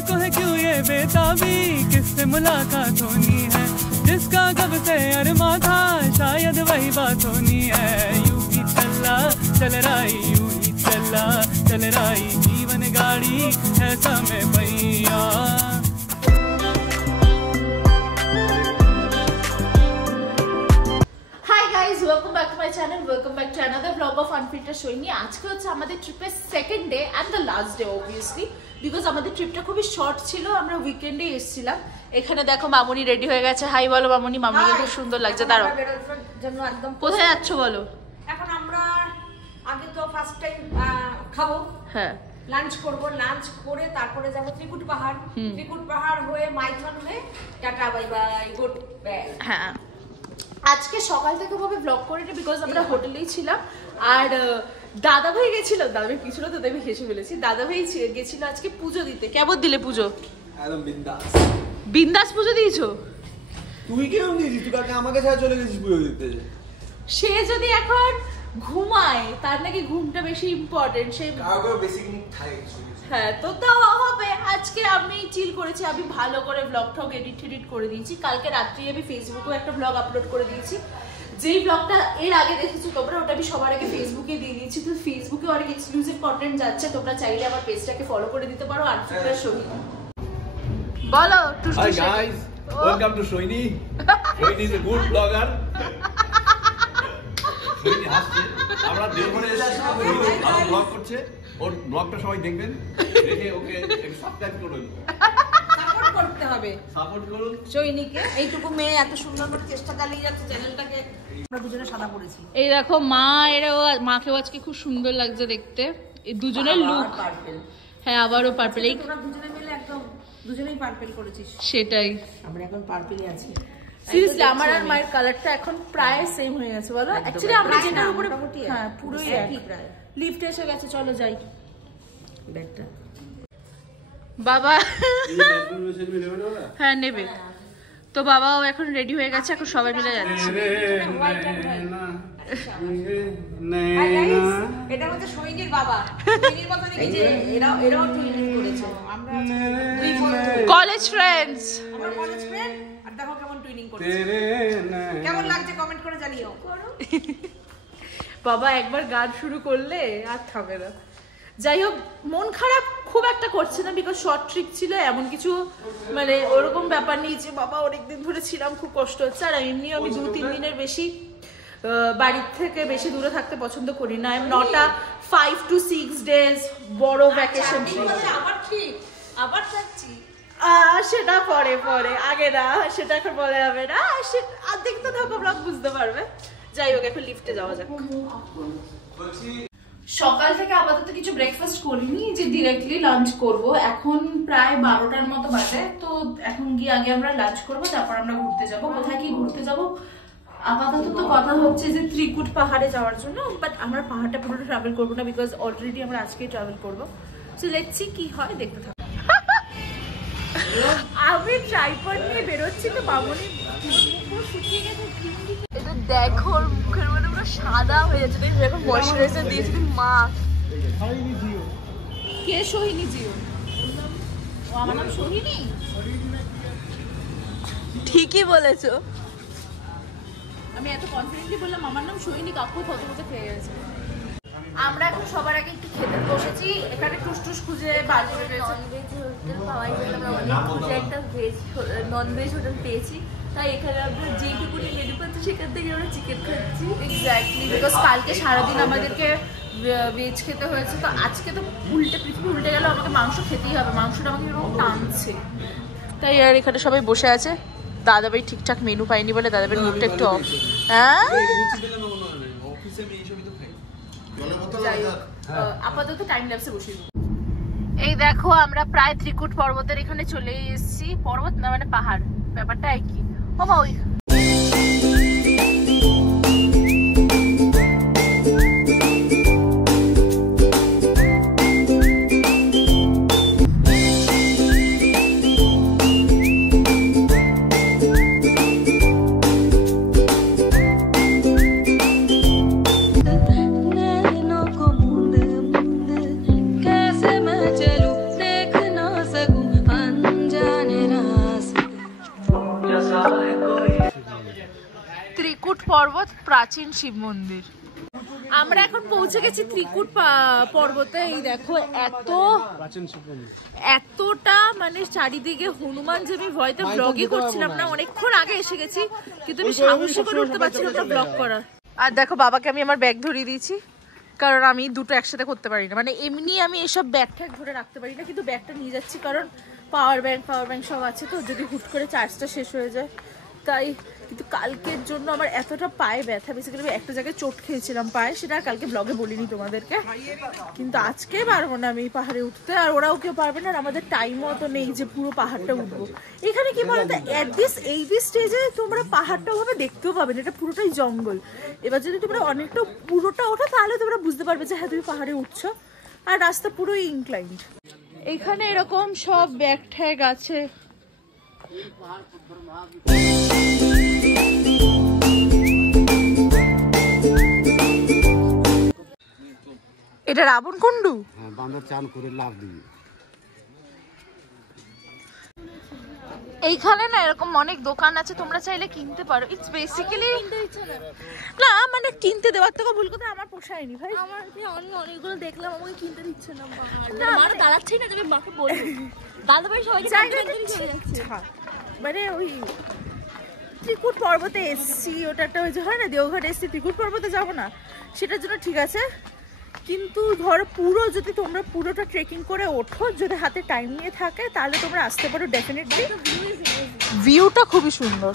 दिल को है क्यों ये बेताबी, किससे मुलाकात होनी है, जिसका कब से अरमा था, शायद वही बात होनी है। यूं ही चल रही, यूं ही चल रही, जीवन गाड़ी है समय भैया। Welcome back to my channel, welcome back to another vlog of Unfiltered Soini। আজকে হচ্ছে আমাদের ট্রিপের second day and the last day obviously, because আমাদের ট্রিপটা খুবই শর্ট ছিল, আমরা উইকেন্ডে এসেছিলাম। এখানে দেখো মামুনি রেডি হয়ে গেছে। হাই বলো মামুনি, মামুনিকে খুব সুন্দর লাগছে। দাঁড়াও, কোথায় যাচ্ছ বলো? এখন আমরা আগে তো ফার্স্ট টাইম খাবো, হ্যাঁ লাঞ্চ করব, লাঞ্চ করে তারপরে যাব ত্রিকুট পাহাড়, ত্রিকুট পাহাড় হয়ে মাইথন হয়ে tata bye bye good bye. হ্যাঁ, আজকে সকাল থেকে ভাবে ব্লগ করিনি বিকজ আমরা হোটেলেই ছিলাম। আর দাদা ভাই গেছিল, দাদা ভাই পিছনে তো দেবে হেসে ফেলেছি। দাদা ভাই গেছিল আজকে পুজো দিতে। কেমন দিলে পুজো? একদম বিন্দাস। বিন্দাস পুজো দিয়েছো? তুই কেমন দিয়েছিস? তুই কালকে আমাকে ছাড়া চলে গেছিস পুজো দিতে। সে যদি এখন ঘুমায়, তার নাকি ঘুমটা বেশি ইম্পর্টেন্ট। সে কাউকে বেশি ঘুম থাকে। হ্যাঁ, তো তাও হবে। আজকে আমি চিল করেছি, আমি ভালো করে ব্লগটাও এডিট করে দিয়েছি। কালকে রাত্রি আমি ফেসবুকেও একটা ব্লগ আপলোড করে দিয়েছি। যেই ব্লগটা এর আগে দেখেছো তোমরা, ওটা আমি সবার আগে ফেসবুকে দিয়ে দিয়েছি। তো ফেসবুকে অনেক এক্সক্লুসিভ কন্টেন্ট যাচ্ছে, তোমরা চাইলে আমার পেজটাকে ফলো করে দিতে পারো। আনফিল্টার সোহিনী বলো। Hi guys, welcome to Sohini. Sohini is a good blogger. Sohini হাসছে, আমরা দেবঘরে এসেছি, আর ব্লগ করছে। ওর ব্লগটা সবাই দেখবেন, দেখে ওকে সাবস্ক্রাইব করুন, সাপোর্ট করতে হবে, সাপোর্ট করুন সোহিনীকে। এইটুকু মেয়ে এত সুন্দর করে চেষ্টা চালিয়ে যাচ্ছে চ্যানেলটাকে। আমরা দুজনে সাদা পড়েছি। এই দেখো মা, এরাও মাকেও আজকে খুব সুন্দর লাগছে দেখতে। এই দুজনের লুক পার্পল। হ্যাঁ, আবারও পার্পল। এই তোমরা দুজনে মিলে একদম দুজনেই পার্পল করেছিস। সেটাই, আমরা এখন পার্পলই আছি। সিরিয়াসলি আমার আর মায়ের কালারটা এখন প্রায় সেম হয়ে গেছে বলো। অ্যাকচুয়ালি আমরা যেটার উপরে হ্যাঁ পুরোই একই প্রায়। লিফট এসে গেছে, চলো যাই। ব্যাগটা বাবা হ্যাঁ নেবে তো। বাবাও এখন রেডি হয়ে গেছে, এখন সবাই মিলে যাচ্ছে। এটা হচ্ছে সোহিনীর বাবা। সোহিনীর মতনই এই যে এরাও টুইনিং করেছে। আমরা কলেজ ফ্রেন্ডস, আমরা কলেজ ফ্রেন্ড। আর দেখো কেমন টুইনিং করেছে। কেমন লাগছে কমেন্ট করে জানিও। বাবা একবার গান শুরু করলে আর থামে না। যাই হোক, মন খারাপ খুব একটা করছে না বিকজ শর্ট ট্রিপ ছিল। এমন কিছু মানে ওরকম ব্যাপার নেই যে বাবা অনেকদিন ধরে ছিলাম খুব কষ্ট হচ্ছে। আর এমনি আমি 2-3 দিনের বেশি বাড়ির থেকে বেশি দূরে থাকতে পছন্দ করি না। আমি নট 5 to 6 days বড় ভ্যাকেশন ট্রিপ। আবার যাচ্ছি সেটা পরে আগে না, সেটা এখন বলে যাবে না। আর দেখতে থাকো ব্লগ, বুঝতে পারবে। যাই হোক, এখন লিফটে যাওয়া যাক। সকাল থেকে আপাতত কিছু ব্রেকফাস্ট করিনি, যে ডিরেক্টলি লাঞ্চ করব। এখন প্রায় 12টার মতো বাজে। তো এখন গিয়ে আগে আমরা লাঞ্চ করব, তারপর আমরা ঘুরতে যাব। কোথায় কি ঘুরতে যাব আপাতত তো কথা হচ্ছে যে ত্রিকুট পাহাড়ে যাওয়ার জন্য। বাট আমরা পাহাড়টা পুরোটা ট্রাভেল করবো না বিকজ অলরেডি আমরা আজকেই ট্রাভেল করবো। সো লেটস সি কি হয়, দেখতে থাকো। আমি ট্রাইপড নিয়ে বেরোচ্ছি তো মামুনি পুরো শুকিয়ে গেছে। এটা দেখো মুখের মধ্যে পুরো সাদা হয়ে যাচ্ছে। এখন ময়শ্চারাইজার দিয়েছি মা। কে সোহিনী জিও? ও আমার নাম সোহিনী। ঠিকই বলেছো। আমি এত কনফিডেন্টলি বললাম আমার নাম সোহিনী, কাকু থতমতে খেয়ে গেছে। আমরা এখন সবার আগে একটু খেতে বসেছি। এখানে টুসটুস খুঁজে বার করে রয়েছে। হোটেল পাওয়াই গেল, আমরা অনেক খুঁজে একটা নন ভেজ হোটেল পেয়েছি। তাই এখানে আমরা যেটুকুনি মেনু পাচ্ছি সেখান থেকে আমরা চিকেন খাচ্ছি। এক্স্যাক্টলি, বিকজ কালকে সারাদিন আমাদেরকে ভেজ খেতে হয়েছে। তো আজকে তো পৃথিবী উল্টে গেল, আমাকে মাংস খেতেই হবে। মাংসটা আমাকে এরকম টানছে। তাই আর এখানে সবাই বসে আছে। দাদাভাই ঠিকঠাক মেনু পাইনি বলে দাদাভাইয়ের মুখটা একটু অফ। হ্যাঁ, আপাতত টাইম ল্যাপসে বসে। এই দেখো আমরা প্রায় ত্রিকুট পর্বতের এখানে চলে এসেছি। পর্বত না মানে পাহাড়, ব্যাপারটা একই। ও মা, ওই পর্বত, প্রাচীন শিব মন্দির। আমরা এখন পৌঁছে গেছি ত্রিকুট পর্বতে। এই দেখো এতটা মানে চারিদিকে হনুমান, যে আমি ভয়তে ব্লগই করছিলাম না, অনেকক্ষণ আগে এসে গেছি কিন্তু আমি সাহসী করে উঠতে পারছিলাম না ব্লগ করার। আর দেখো বাবাকে আমি আমার ব্যাগ ধরিয়ে দিয়েছি, কারণ আমি দুটো একসাথে করতে পারি না, মানে এমনি আমি এসব ব্যাগ ট্যাগ ধরে রাখতে পারি না, কিন্তু ব্যাগটা নিয়ে যাচ্ছি কারণ পাওয়ার ব্যাংক সব আছে, তো যদি হুট করে চার্জটা শেষ হয়ে যায় তাই। কিন্তু কালকের জন্য আমার এতটা পায়ে ব্যথা, বেসিক্যালি আমি একটা জায়গায় চোট খেয়েছিলাম পায়ে, সেটা আর কালকে ব্লগে বলিনি তোমাদেরকে, কিন্তু আজকে পারবো না আমি পাহাড়ে উঠতে, আর ওরাও কেউ পারবে না, আর আমাদের টাইমও তো নেই যে পুরো পাহাড়টা উঠবো। এখানে কি বলতো, এই স্টেজে তোমরা পাহাড়টা ওভাবে দেখতেও পাবে না, এটা পুরোটাই জঙ্গল। এবার যদি তোমরা অনেকটা পুরোটা ওঠো তাহলে তোমরা বুঝতে পারবে যে হ্যাঁ তুমি পাহাড়ে উঠছো, আর রাস্তা পুরোই ইনক্লাইন্ড। এইখানে এরকম সব ব্যাগ ট্যাগ আছে। এটা রাবণ কুণ্ডু, হ্যাঁ, বান্দর চান করে লাভ দিয়ে। এইখানে না এরকম অনেক দোকান আছে, তোমরা চাইলে কিনতে পারো। ইটস বেসিক্যালি না মানে কিনতে দেওয়ার থেকে ভুল কথা, আমার পোষায়নি ভাই। আমার অনেকগুলো দেখলাম, আমাকে কিনতে দিচ্ছে না, মারা দাঁড়াচ্ছেই না, যাবে মাকে বলবো দাদা ভাই সবাইকে চলে যাচ্ছে। মানে ওই ত্রিকুট পর্বতে এসছি, ওটা একটা ওই যে হয় না দেওঘরে এসছি, ত্রিকুট পর্বতে যাবো না সেটার জন্য ঠিক আছে, কিন্তু ধরো পুরো যদি তোমরা পুরোটা ট্রেকিং করে ওঠো, যদি হাতে টাইম নিয়ে থাকে তাহলে তোমরা আসতে পারো ডেফিনেটলি। ভিউটা খুবই সুন্দর।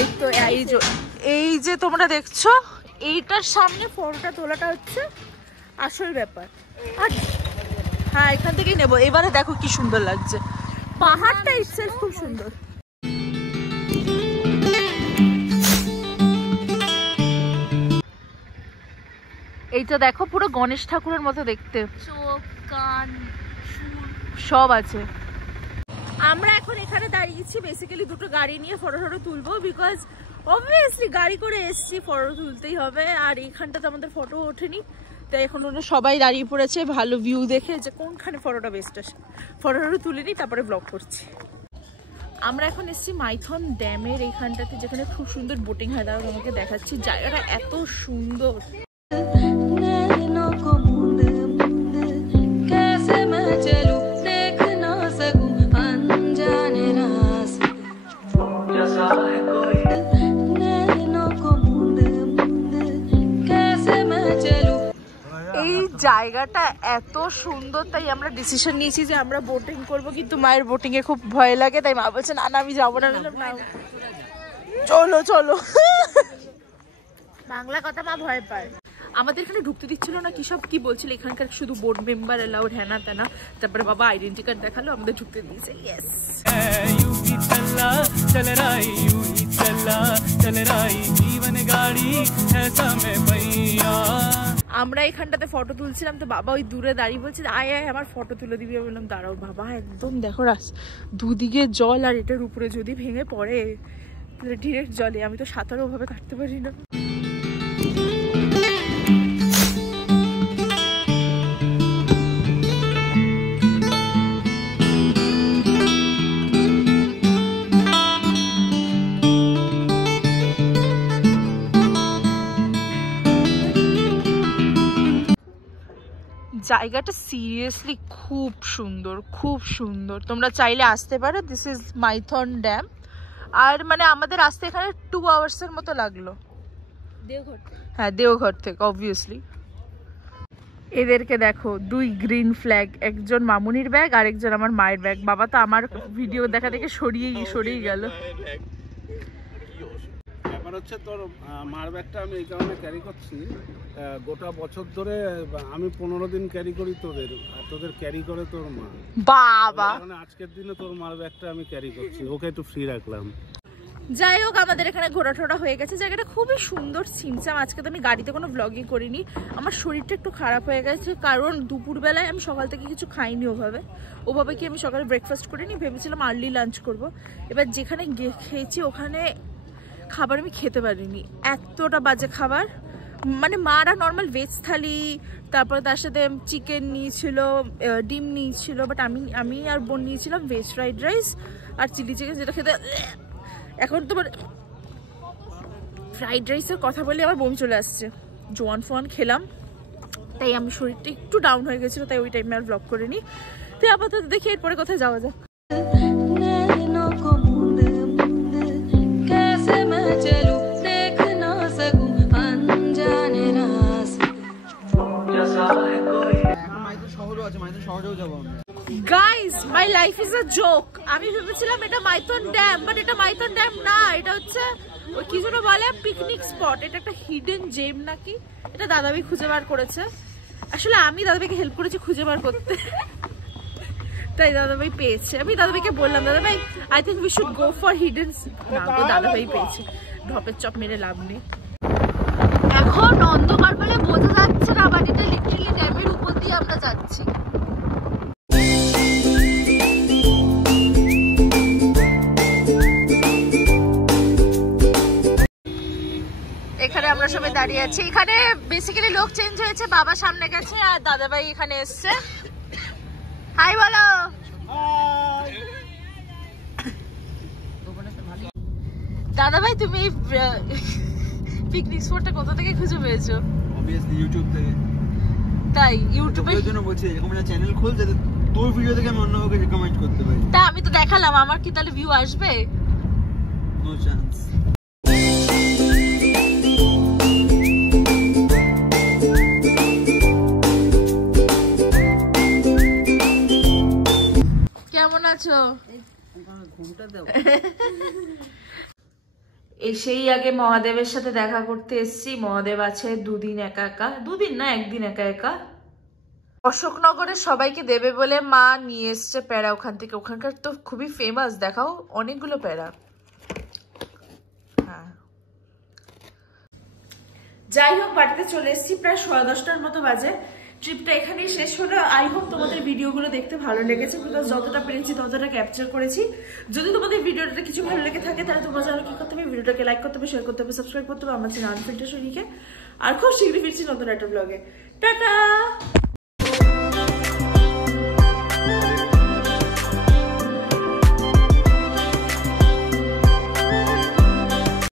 এই তো এই যে তোমরা দেখছো, এইটার সামনে ফটোটা তোলাটা হচ্ছে আসল ব্যাপার। আর হ্যাঁ, এখান থেকেই নেবো। এবারে দেখো কি সুন্দর লাগছে, পাহাড়টা ইটসেলফ খুব সুন্দর। এইটা দেখো পুরো গণেশ ঠাকুরের মতো দেখতে, চোখ কান সব আছে। আমরা এখন এখানে দাঁড়িয়েছি বেসিক্যালি দুটো গাড়ি নিয়ে ফটো তুলবো, বিকজ অবভিয়াসলি গাড়ি করে এসছি, ফটো তুলতেই হবে। আর এইখানটাতে আমাদের ফটো ওঠেনি, তাই এখন ওরা সবাই দাঁড়িয়ে পড়েছে ভালো ভিউ দেখে যে কোনখানে ফটোটা বেস্ট আসে। ফটো তুলে নিই, তারপরে ব্লগ করছি। আমরা এখন এসেছি মাইথন ড্যামের এইখানটাতে, যেখানে খুব সুন্দর বোটিং হয়। দাঁড়াও তোমাকে দেখাচ্ছি, জায়গাটা এত সুন্দর। এই জায়গাটা এত সুন্দর, তাই আমরা ডিসিশন নিয়েছি যে আমরা বোটিং করব, কিন্তু মায়ের বোটিং এ খুব ভয় লাগে, তাই মা বলছে না আমি যাবো না। চলো চলো, বাংলা কথা মা ভয় পায়। আমাদের এখানে ঢুকতে দিচ্ছিল না, কি সব কি বলছিল, এখানকার শুধু বোর্ড মেম্বার অ্যালাউড, হ্যানা তেনা। তারপরে বাবা আইডেন্টি কার্ড দেখালো, আমাদের ঢুকতে দিয়েছে। ইয়েস, আমরা এখানটাতে ফটো তুলছিলাম, তো বাবা ওই দূরে দাঁড়িয়ে বলছে আয় আয় আমার ফটো তুলে দিবি। আমি বললাম দাঁড়াও বাবা, একদম দেখো দুদিকে জল, আর এটার উপরে যদি ভেঙে পড়ে ডিরেক্ট জলে, আমি তো সাঁতার ওভাবে কাটতে পারি না। জায়গাটা সিরিয়াসলি খুব সুন্দর, খুব সুন্দর। তোমরা চাইলে আসতে পারো। This is Maithon dam. আর মানে আমাদের আসতে এখানে 2 আওয়ার্সের মতো লাগলো দেওঘর। হ্যাঁ, দেওঘর থেকে অবভিয়াসলি। এদেরকে দেখো, 2 গ্রিন ফ্ল্যাগ, একজন মামুনির ব্যাগ আর একজন আমার মায়ের ব্যাগ। বাবা তো আমার ভিডিও দেখা দেখে সরিয়েই গেল। ব্যাপার হচ্ছে তোর মার ব্যাগটা আমি এই কারণে ক্যারি করছি, গোটা বছর ধরে আমি 15 দিন ক্যারি করি তোদের, আর তোদের ক্যারি করে তোর মা। বাবা, আজকের দিনে তোর মার ব্যাগটা আমি ক্যারি করছি, ওকে একটু ফ্রি রাখলাম। যাই হোক, আমাদের এখানে ঘোরা টোরা হয়ে গেছে। জায়গাটা খুবই সুন্দর, ছিমছাম। আজকে তো আমি গাড়িতে কোনো ব্লগিং করিনি, আমার শরীরটা একটু খারাপ হয়ে গেছে, কারণ দুপুরবেলায় আমি সকাল থেকে কিছু খাইনি ওভাবে কি আমি সকালে ব্রেকফাস্ট করিনি, ভেবেছিলাম আর্লি লাঞ্চ করব। এবার যেখানে খেয়েছি ওখানে খাবার আমি খেতে পারিনি, এতটা বাজে খাবার। মানে মারা নর্মাল ভেজ থালি, তারপর তার সাথে চিকেন নিয়েছিল, ডিম নিয়েছিল, বাট আমি আর বোন নিয়েছিলাম ভেজ ফ্রাইড রাইস আর চিলি চিকেন, যেটা খেতে এখন তোমার ফ্রাইড রাইসের কথা বলে আমার বমি চলে আসছে। জোয়ান ফোয়ান খেলাম, তাই আমি শরীরটা একটু ডাউন হয়ে গেছিলো, তাই ওই টাইমে আর ব্লগ করিনি। তাই আপাতত দেখি এরপরে কোথায় যাওয়া যায়। Guys, my life is a joke. আমি ভেবেছিলাম এটা মাইথন ড্যাম, বাট এটা মাইথন ড্যাম না, এটা হচ্ছে ওই কি যেন বলে পিকনিক স্পট। এটা একটা হিডেন জেম নাকি, এটা দাদাভাই খুঁজে বার করেছে। আসলে আমি দাদাভাইকে হেল্প করেছি খুঁজে বার করতে, তাই দাদাভাই পেয়েছে। আমি দাদাভাইকে বললাম, দাদাভাই I think we should go for hidden, না গো দাদাভাই পেয়েছে। ঢপের চপ মেরে লাভ নেই। এখন অন্ধকার বলে বোঝা যাচ্ছে না, বাট এটা লিটারালি ড্যামের উপর দিয়ে আমরা যাচ্ছি। এখানে আমরা সবাই দাঁড়িয়ে আছি। এখানে বেসিক্যালি লোক চেঞ্জ হয়েছে, বাবা সামনে গেছে আর দাদাভাই এখানে এসছে। হাই বলো। দাদাভাই তুমি পিকনিক স্পটটা কোথা থেকে খুঁজে পেয়েছো? অবভিয়াসলি ইউটিউব থেকে। তাই ইউটিউবের জন্য বলছি এরকম একটা চ্যানেল খোল যাতে তোর ভিডিও থেকে আমি অন্য কাউকে রেকমেন্ড করতে পারি। তা আমি তো দেখালাম, আমার কি তাহলে ভিউ আসবে? No chance. কেমন আছো? এসেই আগে মহাদেবের সাথে দেখা করতে এসেছি। মহাদেব আছে দুদিন একা একা, দুদিন না একদিন একা একা। অশোকনগরে সবাইকে দেবে বলে মা নিয়ে এসছে প্যারা ওখান থেকে। ওখানকার তো খুবই ফেমাস, দেখাও অনেকগুলো প্যারা। হ্যাঁ, যাই হোক বাড়িতে চলে এসেছি, প্রায় 10:30টার মতো বাজে। ট্রিপটা এখানেই শেষ হলো। আই হোপ তোমাদের ভিডিওগুলো দেখতে ভালো লেগেছে, বিকজ যতটা পেরেছি ততটা ক্যাপচার করেছি। যদি তোমাদের ভিডিওটা কিছু ভালো লেগে থাকে তাহলে তোমরা জানো কি করতে হবে, ভিডিওটাকে লাইক করতে হবে, শেয়ার করতে হবে, সাবস্ক্রাইব করতে হবে আমার চ্যানেল আনফিল্টার সৈনিকে। আর খুব শীঘ্রই ফিরছি নতুন একটা ব্লগে। টাটা।